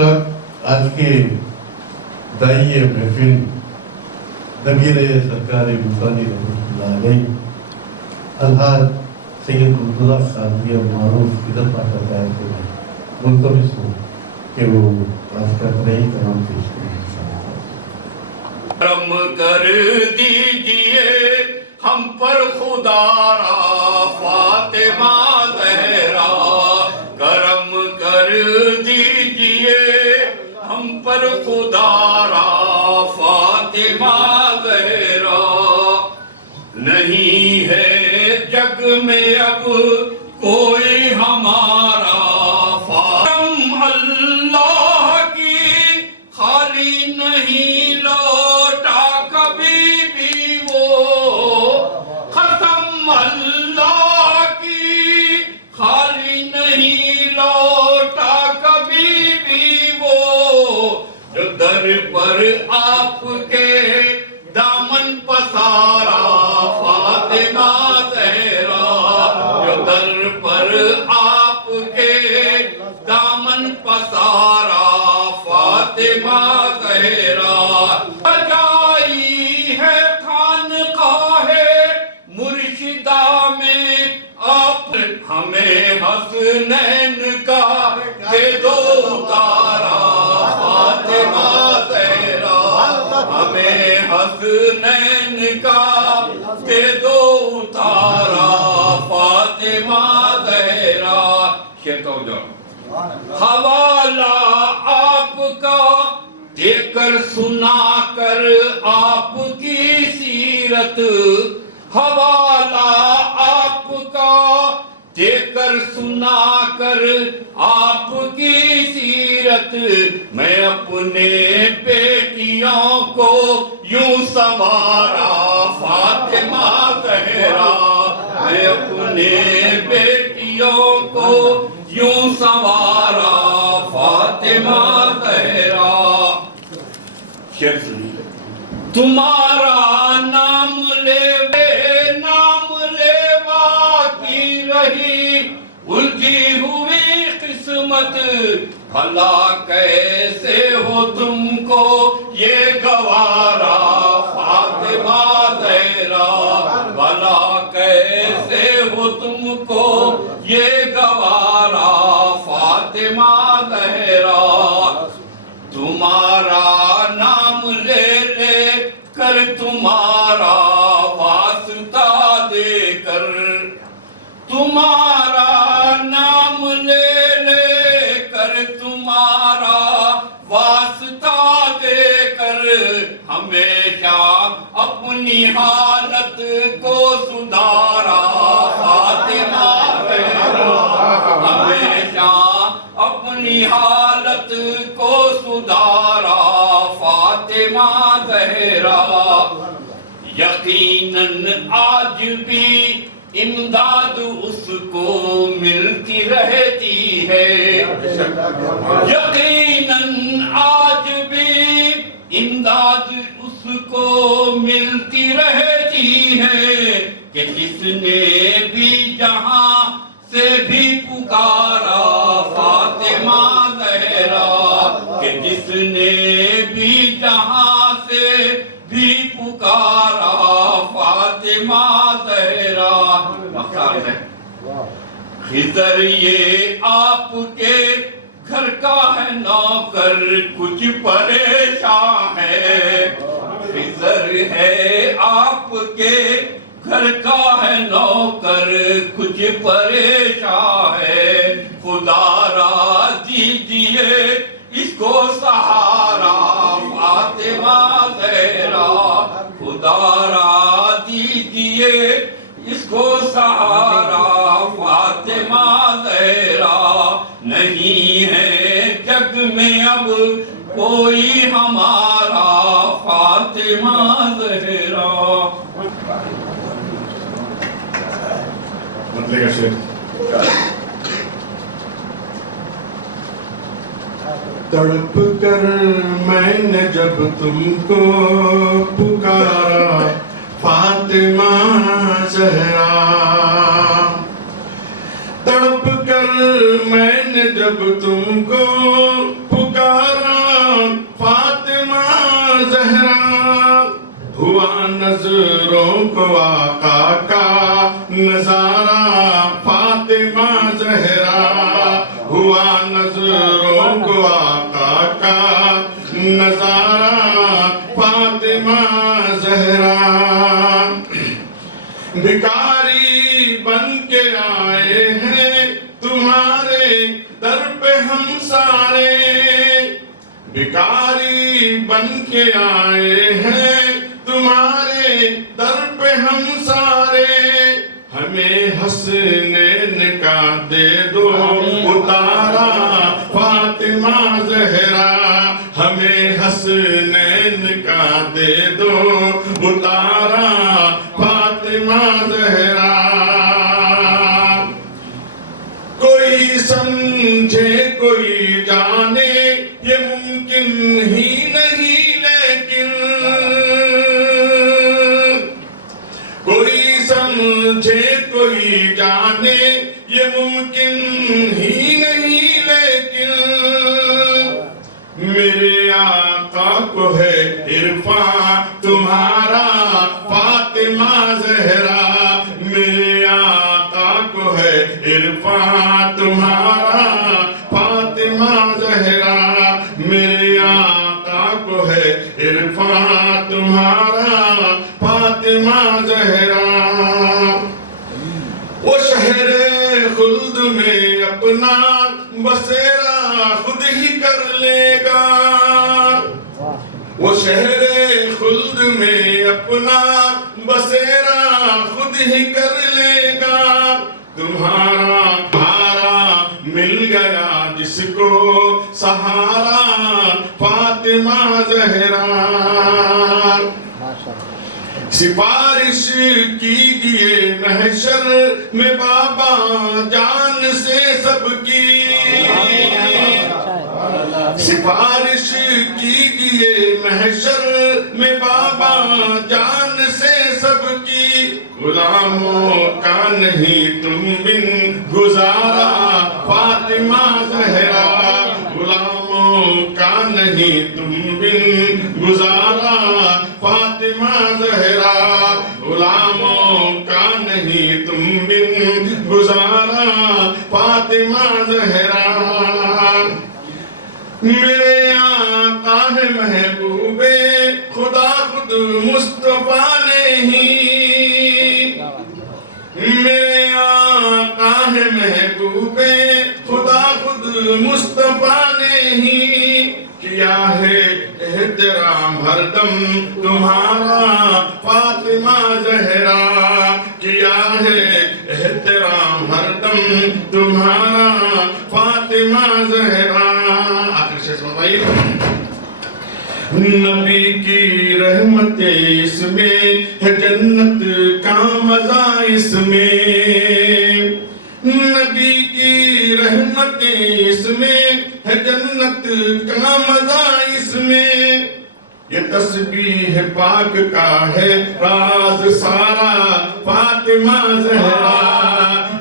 حضرات، آج کے داعیہ محفل دبیر سرکار مصطفی رحمۃ اللہ علیہ الحاج سید مرتضیٰ قادری معروف ادھر پاٹا صاحب سے ملتمس ہوں کہ وہ آج کا نئی کلام پیش کریں۔ کرم کر دیجئے ہم پر خدا را فاطمہ زہرا، کرم کر دیجئے ہم پر خدا را فاطمہ زہرا، نہیں ہے جگ میں اب کوئی ہمارا فاطمہ، اللہ کی خالی نہیں لوٹا کبھی بھی وہ ختم، اللہ کی خالی نہیں لوٹا کبھی بھی وہ، جو در پر آپ کے دامن پسارا فاطمہ زہرا، جو در پر آپ کے دامن پسارا فاطمہ زہرا، سجائی ہے خانقاہ مرشدہ میں آپ، ہمیں حسنین کا دے دو اتارا فاطمہ زہرا، ہمیں حسنین کا دے دو اتارا فاطمہ زہرا۔ شیخ توجہ، حوالہ آپ کا دے کر سنا کر آپ کی سیرت، حوالہ آپ کا دے کر سنا کر آپ کی سیرت، میں اپنے بیٹیوں کو یوں سنوارا فاطمہ زہرا، میں اپنے بیٹیوں کو یوں سنوارا فاطمہ زہرا۔ شعر سنیے، تمہارا نام لے نام لیوا کی رہی الجھی ہوئی قسمت، بھلا کیسے ہو تم کو یہ گوارا فاطمہ زہرا، بھلا کیسے ہو تم کو یہ گوارا فاطمہ زہرا، تمہارا نام لے لے کر تمہارا واسطہ دے کر، تمہارا نام لے لے کر تمہارا واسطہ دے کر، ہمیشہ اپنی حالت کو سدھارا فاطمہ زہرا، ہمیشہ اپنی حالت کو سدھارا فاطمہ زہرا، یقیناً آج بھی امداد اس کو ملتی رہتی ہے، یقیناً آج بھی امداد اس کو ملتی رہتی ہے، کہ جس نے بھی جہاں سے بھی پکارا فاطمہ زہرا، کہ جس نے بھی جہاں سے بھی پکارا فاطمہ زہرا۔ مختار ہے، خضر یہ آپ کے گھر کا ہے نوکر کچھ پریشان ہے، خضر ہے آپ کے گھر کا ہے نوکر کچھ پریشان ہے، خدا را دیجئے اس کو سہارا فاطمہ زہرا، خدا را دیجئے اس کو سہارا فاطمہ زہرا، نہیں ہے جگ میں اب کوئی ہمارا فاطمہ زہرا۔ مطلب کا شعر، تڑپ کر میں نے جب تم کو پکارا فاطمہ زہرا، تڑپ کر میں نے جب تم کو پکارا زہرا ہوا نظروں کو آقا کا نظارہ فاطمہ زہرا ہوا نظروں کو آقا کا نظارہ فاطمہ زہرا بھکاری بن کے آئے ہیں تمہارے در پہ ہم سارے بھکاری بن کے آئے ہیں تمہارے در پہ ہم سارے ہمیں حسنین کا دے دو اتارا فاطمہ زہرا ہمیں حسنین کا دے دو اتارا فاطمہ زہرا کوئی سمجھے کوئی جانے یہ ممکن ہی نہیں لیکن کوئی سمجھے کوئی جانے یہ ممکن ہی نہیں لیکن میرے آقا کو ہے عرفان تمہارا فاطمہ زہرا میرے آقا کو ہے عرفان تمہارا فاطمہ زہرا میرے آقا کو ہے عرفان تمہارا فاطمہ زہرا وہ شہر خلد میں اپنا بسیرا خود ہی کر لے گا وہ شہر خلد میں اپنا بسیرا خود ہی کر لے گا تمہارا مل گیا جس کو سہارا فاطمہ زہرا سفارش کیجئے محشر میں بابا جان سے سب کی سفارش کیجئے محشر میں بابا جان سے سب کی غلاموں کا نہیں تم بن گزارا فاطمہ زہرا غلاموں کا نہیں تم بن گزارا فاطمہ زہرا غلاموں کا نہیں تم بن گزارا فاطمہ زہرا میرے آقا ہے محبوب خدا خود مصطفیٰ نہیں میرے آقا ہے محبوب خدا خود مصطفیٰ نہیں کیا ہے احترام ہر دم تمہارا فاطمہ زہرا کیا ہے احترام ہر دم تمہارا فاطمہ زہرا نبی کی رحمت اس میں ہے جنت کا مزہ اس میں نبی کی رحمت اس میں ہے جنت کا مزہ اس میں یہ تسبیح پاک کا ہے راز سارا فاطمہ زہرا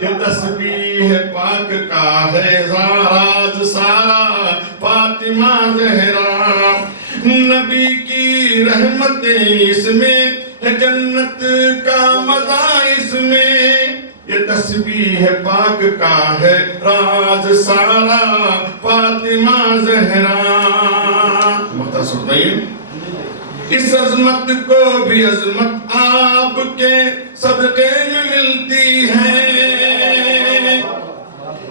یہ تسبیح پاک کا ہے راز سارا فاطمہ زہرا نبی کی رحمت اس میں ہے جنت کا مزہ اس میں یہ تسبیح پاک کا ہے راز سارا فاطمہ زہرا مختصر نہیں اس عظمت کو بھی عظمت آپ کے صدقے میں ملتی ہے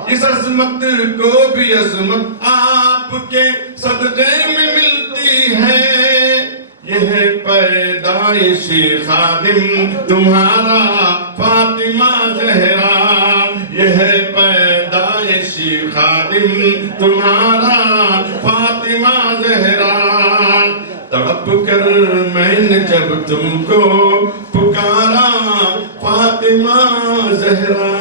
اس عظمت کو بھی عظمت آپ کے صدقے میں ملتی ہے یہ ہے پیدائش خادم تمہارا فاطمہ زہرا یہ ہے پیدائش خادم تمہارا فاطمہ زہرا تڑپ کر میں نے جب تم کو پکارا فاطمہ زہرا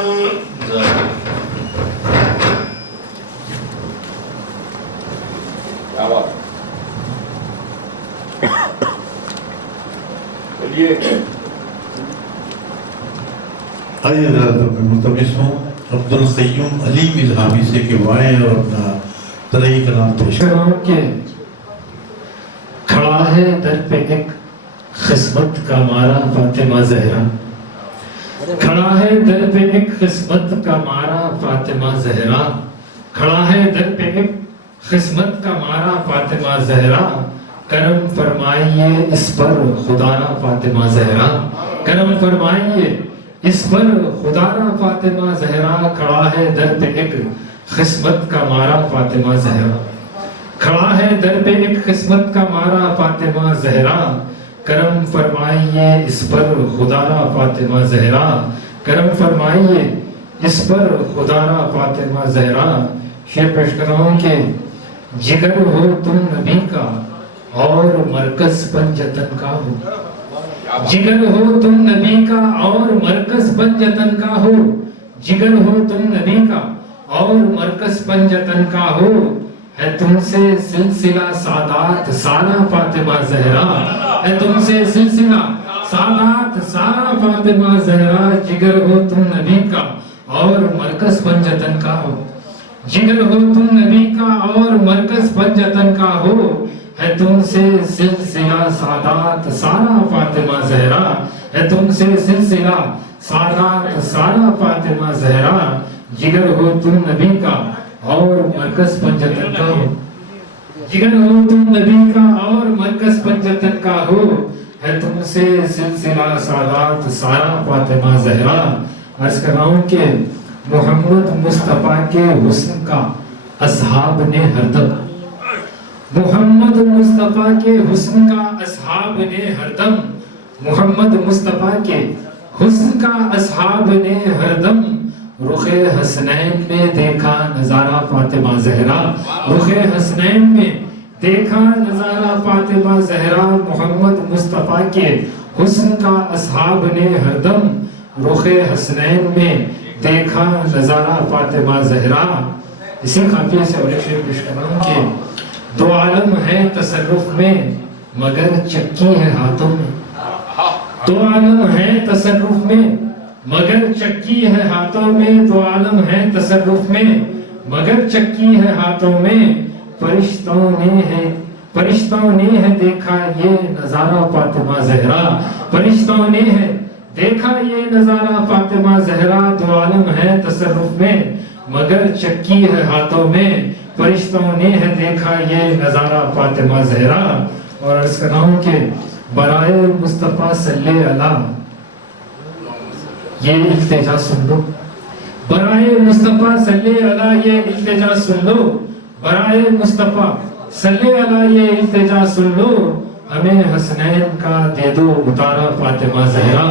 آئیے ذرا میں ملتمس ہوں عبد القیوم علیم الہامی سے کہ وہ آئیں اور اپنا طرحی کلام پیش کے کھڑا کھڑا ہے در پہ ایک قسمت کا مارا فاطمہ زہرا، کھڑا ہے در پہ ایک قسمت کا مارا فاطمہ زہرا، کھڑا ہے در پہ ایک قسمت کا مارا فاطمہ زہرا، کرم فرمائیے اس پر خدا را فاطمہ زہرا، کرم فرمائیے اس پر خدا را فاطمہ زہرا، کھڑا ہے در پہ ایک قسمت کا مارا فاطمہ زہرا، کھڑا ہے در پہ ایک قسمت کا مارا فاطمہ زہرا، کرم فرمائیے اس پر خدا را فاطمہ زہرا، کرم فرمائیے اس پر خدا را فاطمہ زہرا۔ شعر پیش کر رہا ہوں کہ جگر ہو تم نبی کا اور مرکز پنجتن کا ہو، جگر ہو تم نبی کا اور مرکز پنجتن کا ہو، جگر ہو تم نبی کا اور مرکز پنجتن کا ہو، ہے تم سے سلسلہ سادات سارا فاطمہ زہرا، ہے تم سے سلسلہ سادات سارا فاطمہ زہرا، جگر ہو تم نبی کا اور مرکز پنجتن کا ہو، جگر ہو تم نبی کا اور مرکز پنجتن کا ہو، ہے تم سے سلسلہ سادات سارا فاطمہ زہرا، ہے تم سے سلسلہ سادات سارا فاطمہ زہرا، جگر ہو تم نبی کا اور مرکز پنجتن کا ہو، جگر ہو تم نبی کا اور مرکز پنجتن کا ہو، ہے تم سے سلسلہ سادات سارا فاطمہ زہرا۔ عرض کر رہا ہوں کہ محمد مصطفیٰ کے حسن کا اصحاب نے ہر دم، محمد مصطفیٰ کے حسن کا اصحاب نے ہر دم، محمد مصطفیٰ کے حسن کا اصحاب نے ہر دم، رخ حسنین میں دیکھا نظارہ فاطمہ زہرا، رخ حسنین میں دیکھا نظارہ فاطمہ زہرا، محمد مصطفیٰ کے حسن کا اصحاب نے ہر دم، رخ حسنین میں دیکھا نظارہ فاطمہ زہرا۔ اسی قافیے سے اور ایک شعر پیش کر رہا ہوں کہ دو عالم ہے تصرف میں مگر چکی ہے ہاتھوں میں، دو عالم ہے تصرف میں مگر چکی ہے ہاتھوں میں، دو عالم ہے تصرف میں مگر چکی ہے ہاتھوں میں، فرشتوں نے ہے دیکھا یہ نظارہ فاطمہ زہرا، فرشتوں نے ہے دیکھا یہ نظارہ فاطمہ زہرا، دو عالم ہے تصرف میں مگر چکی ہے ہاتھوں میں، فرشتوں نے ہے دیکھا یہ نظارہ فاطمہ زہرا۔ اور عرض کر رہا ہوں کہ برائے مصطفیٰ صلی اللہ، یہ التجا سن لو، برائے مصطفیٰ صلی اللہ یہ التجا سن لو، برائے مصطفیٰ صلی اللہ یہ التجا سن لو، ہمیں حسنین کا دے دو اتارا فاطمہ زہرا،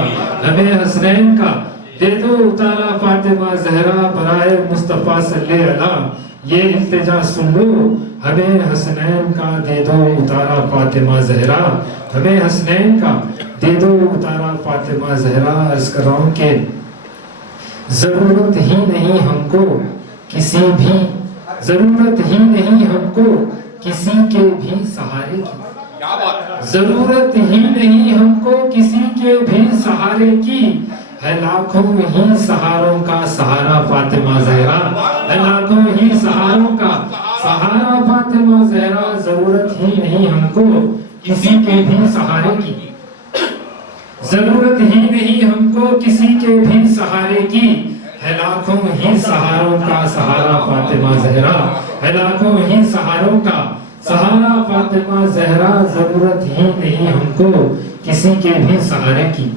ہمیں حسنین کا دے دو اتارا فاطمہ زہرا، برائے مصطفیٰ صلی اللہ یہ التجا سن لو، ہمیں حسنین کا دے دو اتارا فاطمہ زہرا، ہمیں حسنین کا دے دو اتارا فاطمہ زہرا۔ عرض کر رہا ہوں کہ ضرورت ہی نہیں ہم کو کسی بھی، ضرورت ہی نہیں ہم کو کسی کے بھی سہارے کی، ضرورت ہی نہیں ہم کو کسی کے بھی سہارے کی، ہے لاکھوں ہی سہاروں کا سہارا فاطمہ زہرا، ہے لاکھوں ہی سہاروں کا سہارا فاطمہ زہرا، ضرورت ہی نہیں ہم کو کسی کے بھی سہارے کی، ضرورت ہی نہیں ہم کو کسی کے بھی سہارے کی، ہے لاکھوں ہی سہاروں کا سہارا فاطمہ زہرا، ہے لاکھوں ہی سہاروں کا سہارا فاطمہ زہرا، ضرورت ہی نہیں ہم کو کسی کے بھی سہارے کی،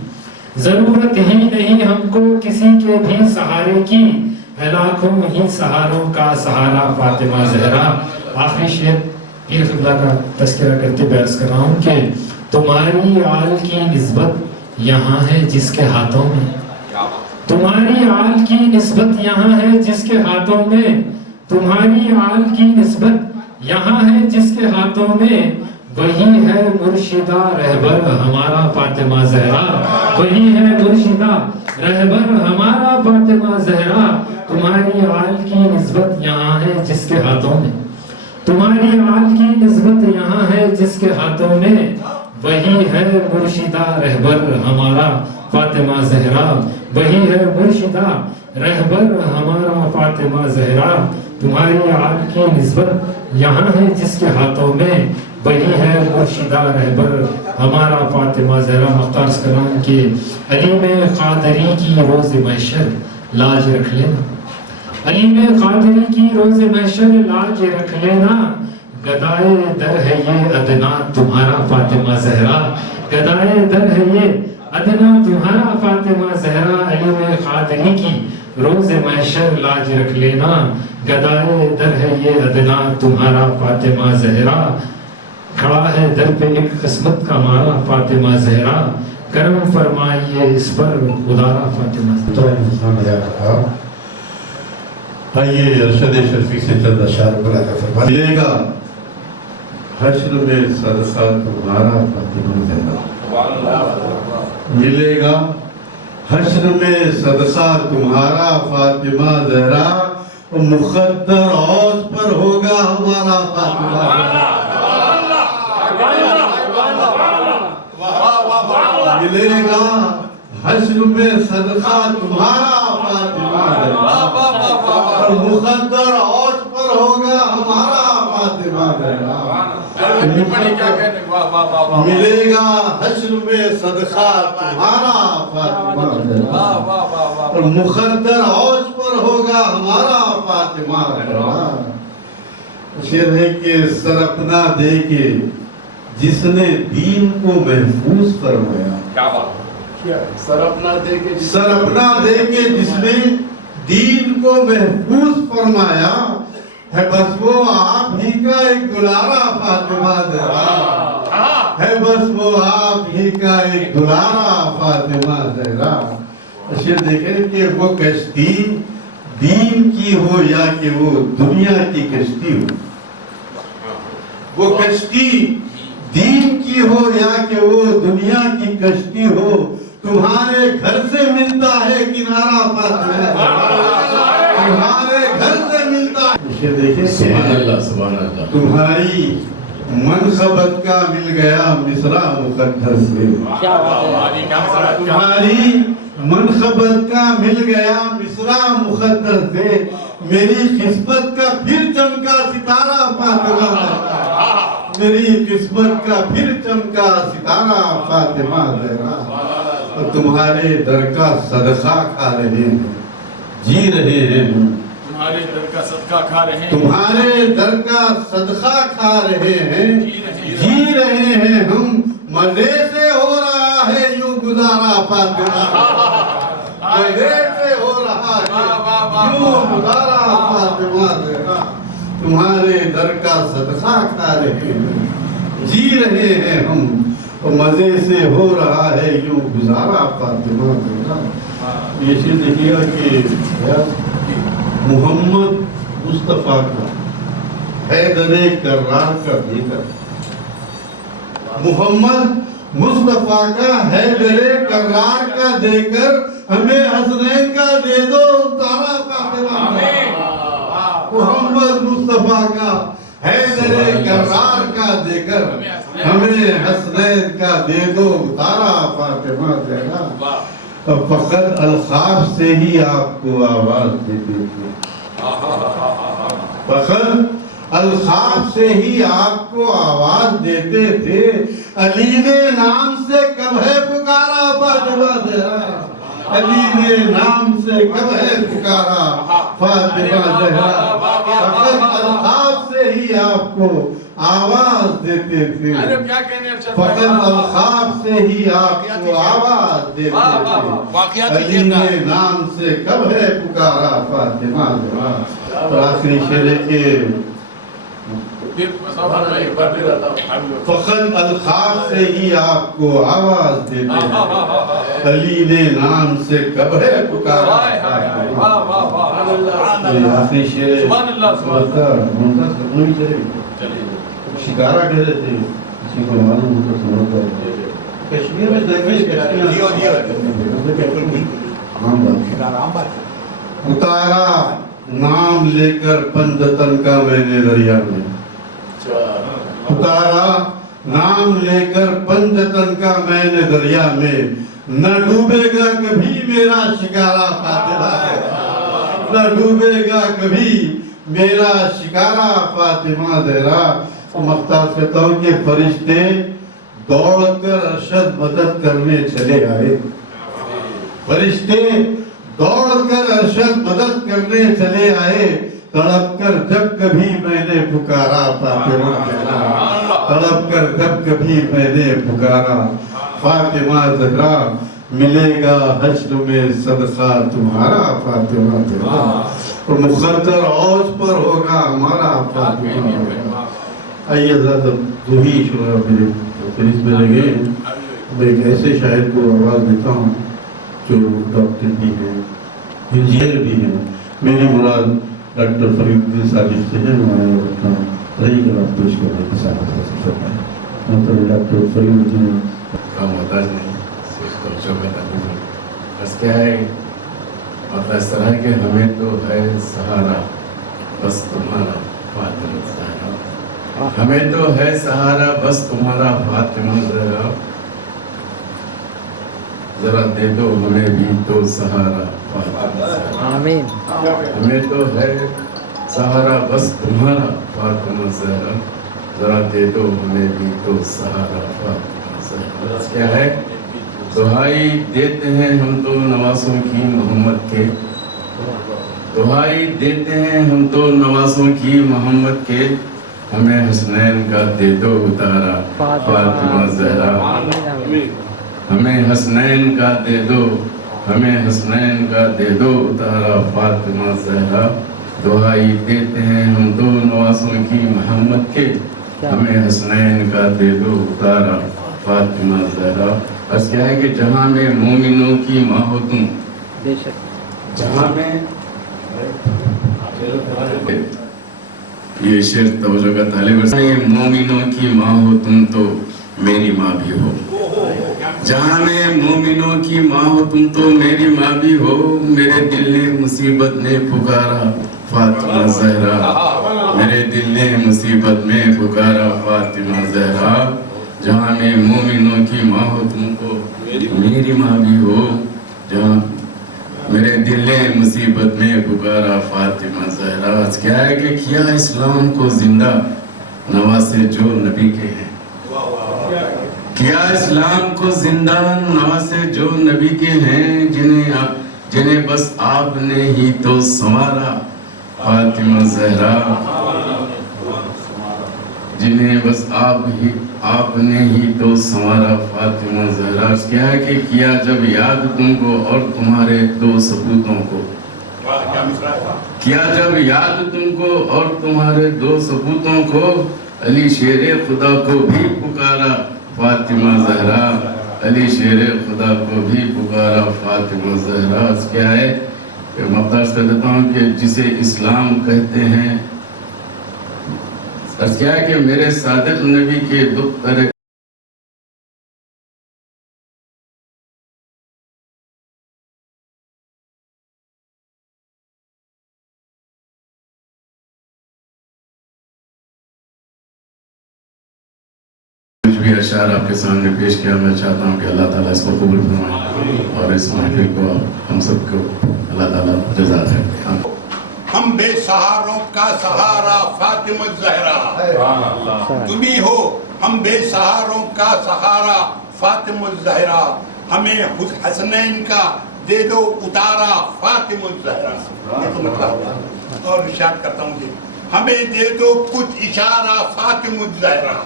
ضرورت ہی نہیں ہم کو کسی کے بھی سہارے کی، ہے لاکھوں ہی سہاروں کا سہارا فاطمہ زہرا۔ آخری شعر پیر قبلہ کا تذکرہ کرتے ہوئے عرض کر رہا ہوں کہ تمہاری آل کی نسبت یہاں ہے جس کے ہاتھوں میں، تمہاری آل کی نسبت یہاں ہے جس کے ہاتھوں میں، تمہاری آل کی نسبت یہاں ہے جس کے ہاتھوں میں، وہی ہے مرشدہ رہبر ہمارا فاطمہ زہرا، وہی ہے مرشدہ رہبر ہمارا فاطمہ زہرا، تمہاری آل کی نسبت یہاں ہے جس کے ہاتھوں میں، تمہاری آل کی نسبت یہاں ہے جس کے ہاتھوں میں، وہی ہے مرشدہ رہبر ہمارا فاطمہ زہرا، وہی ہے مرشدہ رہبر ہمارا فاطمہ زہرا، تمہاری آل کی نسبت یہاں ہے جس کے ہاتھوں میں، وہی ہے مرشدہ رہبر ہمارا فاطمہ زہرا مختار کرام کے علیم قادری کی روز محشر لاج رکھ لینا، علیم قادری کی روز محشر لاج رکھ لینا، گدائے در ہے یہ ادنا تمہارا فاطمہ زہرا، گدائے در ہے یہ ادنا تمہارا فاطمہ زہرا، علیم قادری کی روز محشر لاج رکھ لینا، گدائے در ہے یہ ادنا تمہارا فاطمہ زہرا، کھڑا ہے در پہ ایک قسمت کا مارا فاطمہ زہرا، کرم فرمائیے اس پر خدارا فاطمہ زہرا۔ آئیے ارشد شرفی سے چند اشعار بلا کر فرما ملے گا حشر میں صدقہ تمہارا فاطمہ زہرا، ملے گا حشر میں صدقہ تمہارا فاطمہ زہرا، مقدر اوج پر ہوگا ہمارا فاطمہ زہرا، ملے گا حشر میں صدقہ تمہارا فاطمہ زہرا، اور مقدر اوج پر ہوگا ہمارا فاطمہ زہرا، ملے گا حشر میں صدقہ تمہارا فاطمہ زہرا، اور مقدر اوج پر ہوگا ہمارا فاطمہ زہرا۔ شعر ہے کہ سر اپنا دے کے جس نے دین کو محفوظ فرمایا، سر اپنا دے کے جس نے دین کو محفوظ فرمایا، ہے بس وہ آپ ہی کا ایک دلارا فاطمہ زہرا، ہے بس وہ آپ ہی کا ایک دلارا فاطمہ زہرا۔ شعر دیکھیں کہ وہ کشتی دین کی ہو یا کہ وہ دنیا کی کشتی ہو، وہ کشتی دین کی ہو یا کہ وہ دنیا کی کشتی ہو، تمہارے گھر سے ملتا ہے کنارہ فاطمہ زہرا، تمہارے گھر سے ملتا ہے، دیکھیں سبحان اللہ سبحان اللہ، تمہاری منصبت کا مل گیا مصرع مقدر سے، تمہاری منصبت کا مل گیا مصرع مقدر سے، میری قسمت کا پھر چمکا ستارہ فاطمہ زہرا، میری قسمت کا پھر چمکا ستارہ فاطمہ زہرا، اور تمہارے در کا صدقہ کھا رہے ہیں، جی رہے ہیں، تمہارے در کا صدقہ کھا رہے ہیں، تمہارے در کا صدقہ کھا رہے ہیں، جی رہے ہیں ہم، مزے سے ہو رہا ہے یوں گزارا فاطمہ، مزے سے ہو رہا ہے یوں گزارا فاطمہ زہرا، تمہارے در کا صدقہ کھا رہے ہیں، جی رہے ہیں ہم، اور مزے سے ہو رہا ہے یوں گزارا فاطمہ زہرا۔ یہ چیز دیکھیے گا کہ محمد مصطفیٰ کا حیدر کرار کا دے کر، محمد مصطفیٰ کا حیدر کرار کا دے کر، ہمیں حسنین کا دے دو تارا فاطمہ، محمد مصطفیٰ کا حیدر کرار کا دے کر، ہمیں حسنین کا دے دو تارا فاطمہ زہرا، فقط الخواب سے ہی آپ کو آواز دیتے تھے، فقط الخواب سے ہی آپ کو آواز دیتے تھے، علی نے نام سے کب ہے پکارا فاطمہ زہرا، علی نے نام سے کب ہے پکارا فاطمہ زہرا، فقط الخواب سے ہی آپ کو آواز دیتے تھے، فقط الخواب سے ہی آپ کو آواز دیتے تھے، علی نے نام سے کب ہے پکارا فاطمہ زہرا۔ اور آخری شعر ہے کہ فقط الخواب سے ہی آپ کو آواز دیتے تھے، علی نے نام سے کب ہے پکارا فاطمہ۔ آخری شعر شکارہ کہہ رہے تھے، کسی کو معلوم ہو تو سمجھتا ہے، کشمیر میں اتارا نام لے کر پنجتن کا میں نے دریا میں، اتارا نام لے کر پنجتن کا میں نے دریا میں، نہ ڈوبے گا کبھی میرا شکارہ فاطمہ زہرا، نہ ڈوبے گا کبھی میرا شکارہ فاطمہ زہرا، تو مختار کہتا ہوں کہ فرشتے دوڑ کر ارشد مدد کرنے چلے آئے، فرشتے دوڑ کر ارشد مدد کرنے چلے آئے، تڑپ کر جب کبھی میں نے پکارا فاطمہ زہرا، تڑپ کر جب کبھی میں نے پکارا فاطمہ زہرا، ملے گا حشر میں صدقہ تمہارا فاطمہ زہرا، اور مخدر عوج پر ہوگا ہمارا فاطمہ زہرا۔ آئیے حضرت دو ہی شعرا میرے فریض میں لگے، میں ایک ایسے شاعر کو آواز دیتا ہوں جو ڈاکٹر بھی ہیں، انجینئر بھی ہیں، میری مراد ڈاکٹر فرید الدین صادق سے ہے، میں اپنا رہی گرام پیش کرنے کے ساتھ فرمائے مطلب ڈاکٹر فرید الدین کا محتاج نہیں، صرف بچوں کا تعلیم ہے، بس کیا ہے مطلب اس طرح کہ ہمیں تو ہے سہارا بس تمہارا فاطمہ زہرا، ہمیں تو ہے سہارا بس تمہارا فاطمہ زہرا، ذرا دے دو ہمیں بھی تو سہارا فاطمہ زہرا، آمین، ہمیں تو ہے سہارا بس تمہارا فاطمہ زہرا، ذرا دے دو ہمیں بھی تو سہارا فاطمہ زہرا۔ کیا ہے دہائی دیتے ہیں ہم تو نواسوں کی محمد کے، دہائی دیتے ہیں ہم تو نواسوں کی محمد کے، ہمیں حسنین کا دے دو اتارا فاطمہ زہرا، ہمیں حسنین کا دے دو، ہمیں حسنین کا دے دو اتارا فاطمہ زہرا، دعائی دیتے ہیں ہم تو نواسوں کی محمد کے، ہمیں حسنین کا دے دو اتارا فاطمہ زہرا۔ بس کیا ہے کہ جہاں میں مومنوں کی ماں ہو تم، بے شک، جہاں میں یہ شعر توجہ کا طالب ہے، مومنوں کی ماں ہو تم تو میری ماں بھی ہو، جہاں میں مومنوں کی ماں ہو تم تو میری ماں بھی ہو، میرے دل نے مصیبت میں پکارا فاطمہ زہرا، میرے دل نے مصیبت میں پکارا فاطمہ زہرا، جہاں میں مومنوں کی ماں ہو تم تو میری ماں بھی ہو، جہاں میرے دل نے مصیبت میں پکارا فاطمہ زہرا۔ کیا ہے کہ کیا اسلام کو زندہ نواسے جو نبی کے ہیں، کیا اسلام کو زندہ نواسے جو نبی کے ہیں، جنہیں بس آپ نے ہی تو سنوارا فاطمہ زہرا، جنہیں بس آپ نے ہی تو سنوارا فاطمہ زہرا۔ کیا ہے کہ کیا جب یاد تم کو اور تمہارے دو سپوتوں کو، کیا جب یاد تم کو اور تمہارے دو سپوتوں کو، علی شیر خدا کو بھی پکارا فاطمہ زہرا، علی شیر خدا کو بھی پکارا فاطمہ زہرا۔ کیا ہے کہ مقدس کر دیتا ہوں کہ جسے اسلام کہتے ہیں، کیا ہے کہ میرے صادق نبی کے دکھ ترے بھی اشعار آپ کے سامنے پیش کیا، میں چاہتا ہوں کہ اللہ تعالیٰ اس کو قبول فرمائے اور اس محفل کو ہم سب کو اللہ تعالیٰ جزا دے۔ ہم بے سہاروں کا سہارا فاطمہ زہرا، تم ہی ہو ہم بے سہاروں کا سہارا فاطمہ زہرا، ہمیں حسنین کا دے دو اتارا فاطمہ زہرا۔ یہ تو مطلب ہوتا اور ارشاد کرتا ہوں جی، ہمیں دے دو کچھ اشارہ فاطمہ زہرا،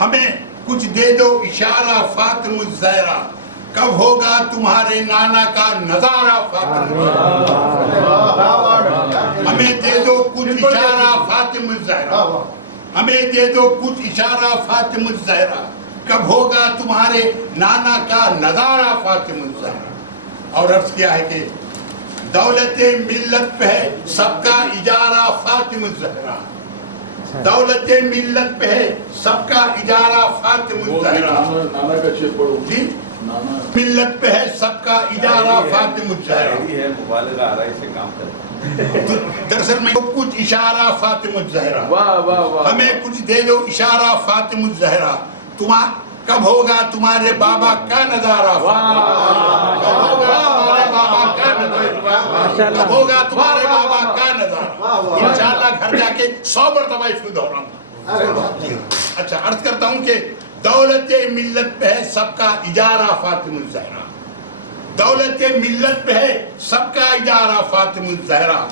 ہمیں کچھ دے دو اشارہ فاطمہ زہرا، کب ہوگا تمہارے نانا کا نظارہ فاطمہ زہرا، ہمیں دے دو کچھ اشارہ فاطمہ زہرا، ہمیں دے دو کچھ اشارہ فاطمہ زہرا، کب ہوگا تمہارے نانا کا نظارہ فاطمہ زہرا۔ اور عرض کیا ہے کہ دولت ملت پہ ہے سب کا اجارہ فاطمہ زہرا، دولت ملت پہ ہے سب کا اجارہ فاطمہ زہرا، نانا کا شعر پڑھو جی ملت پہ ہے سب کا اجارہ فاطمہ زہرا، مبالغہ آ رہا ہے، اسے کام کرتا دراصل میں کچھ اشارہ فاطمہ زہرا، واہ واہ واہ، ہمیں کچھ دے دو اشارہ فاطمہ زہرا، کب ہوگا تمہارے بابا کا نظارہ، کب ہوگا تمہارے بابا کا نظارہ، کب ہوگا تمہارے بابا کا نظارہ۔ انشاءاللہ گھر جا کے 100 مرتبہ اس کو دہراؤں گا۔ اچھا عرض کرتا ہوں کہ دولت ملت پہ ہے سب کا اجارہ فاطمہ الزہرا، دولت ملت پہ ہے سب کا اجارہ فاطمہ الزہرا،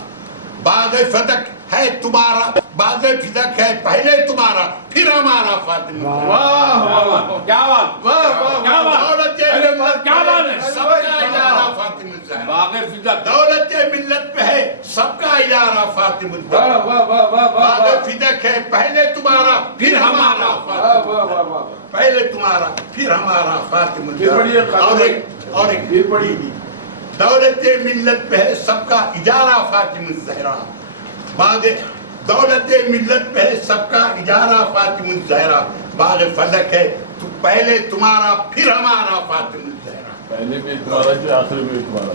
باغ فتق ہے تمہارا، باغ فتق ہے پہلے تمہارا پھر ہمارا فاطمہ الزہرا، کیا بات، دولت ملت کیا بات ہے، سب کا اجارہ فاطمہ الزہرا، باغ فتق، دولت ملت پہ ہے سب کا اجارہ فاطمہ الزہرا، باغ فتق ہے پہلے تمہارا پھر ہمارا فاطمہ، پہلے تمہارا پھر ہمارا فاطمہ الزہرا، اور ایک بڑی بھی دولت ملت پہ ہے سب کا اجارہ فاطمہ الزہرا، باغ دولت ملت پہ ہے سب کا اجارہ فاطمہ الزہرا، باغ فلک ہے تو پہلے تمہارا پھر ہمارا فاطمہ الزہرا، پہلے بھی تمہارا جو آخر میں تمہارا۔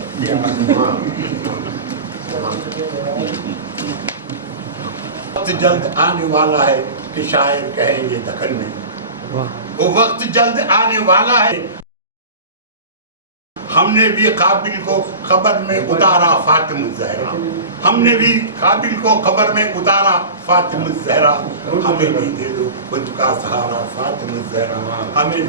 وقت جلد آنے والا ہے کہ شاعر کہیں گے دکن میں، وہ وقت جلد آنے والا ہے، ہم نے بھی قابل کو خبر میں اتارا فاطمہ الزہرا، ہم نے بھی قابل کو خبر میں اتارا فاطمہ الزہرا، ہمیں بھی دے دو خود کا سہارا فاطمہ الزہرا، ہمیں